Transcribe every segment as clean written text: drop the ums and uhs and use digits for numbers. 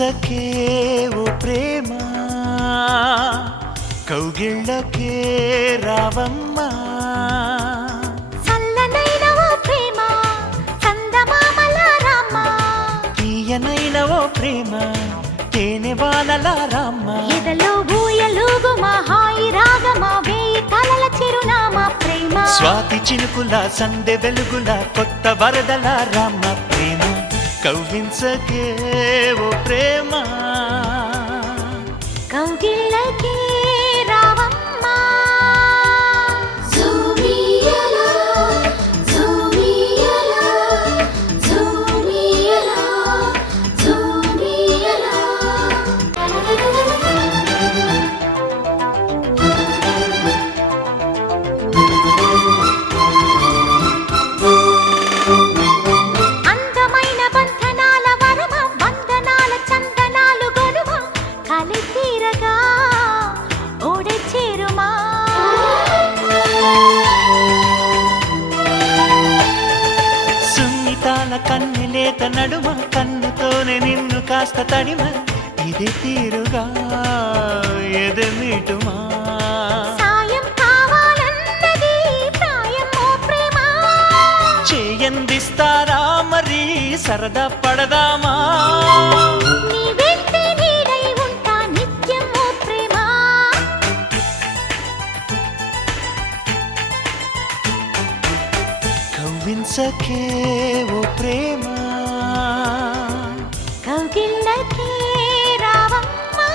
కవ్వించకే ఓ ప్రేమ కౌగిళ్ళకే రావమ్మా చల్లనైన ఓ ప్రేమ చందమామల రామ తీయనైన ఓ ప్రేమ తేనె వానల రామ ఎదలో ఊయలుగు మా హాయి రాగమా వేయి కలల చిరునామా ప్రేమ స్వాతి చినుకుల సందె వెలుగుల కొత్త వరదల రామ ప్రేమ కవ్వించకే ఓ ప్రేమ కౌగిళ్ళకే రావమ్మా జూమియలా జూమియలా జూమియలా జూమియలా అందమైన బంధనాల వరమ వందనాల చందనాలు గొలుమ కలి తీరగా ఓడే చేరుమా సున్నితాల కన్నెలేత నడుమ కన్నుతోనే నిన్ను కాస్త తడిమ ఇది తీరుగా ఎదమిటుమా సాయం కావాలన్నది ప్రాయం ఓ ప్రేమ చేయందిస్తారా మరి సరదా పడదామా నీ వెంటే నీడై ఉంటా నిత్యం ఓ ప్రేమ కవ్వించకే ఓ ప్రేమ కౌగిళ్ళకే రావమ్మా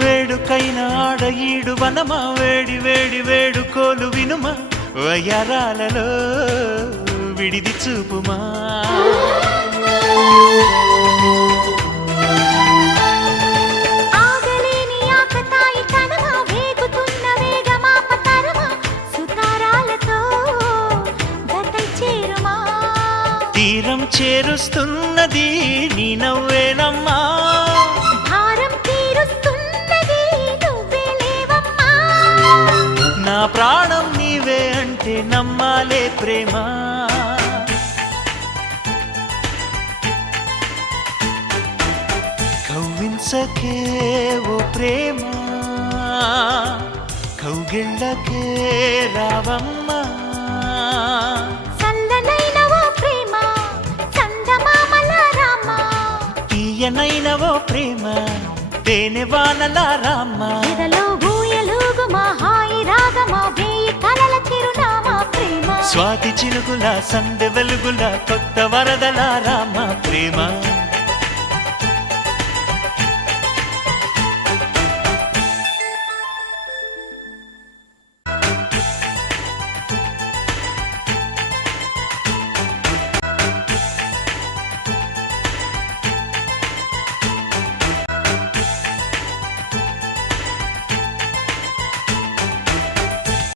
వేడుకైన ఆడ ఈడు వనమా వేడి వేడి వేడుకోలు వినుమా వయరాలలో విడిది చూపుమా ఆగలేని ఆకతాయి తనమా వేగుతున్న వేగమాపతరమా సుతారాలతో గతై చేరుమా తీరం చేరుస్తున్నది నీ నవ్వేనమ్మా భారం తీరుస్తున్నది నువ్వే లేవమ్మా నా ప్రాణం నీవే అంటే నమ్మాలే ప్రేమ కవ్వించకే ఓ ప్రేమ కౌగిళ్ళకే రావమ్మా చల్లనైన ఓ ప్రేమ చందమామల రామ తీయనైన ఓ ప్రేమ తేనె వానల రామ ఎదలో ఊయలుగు మా హాయి రాగమా వేయి కలల చిరునామా ప్రేమ స్వాతి చినుకుల సందె వెలుగుల కొత్త వరదల రామ ప్రేమ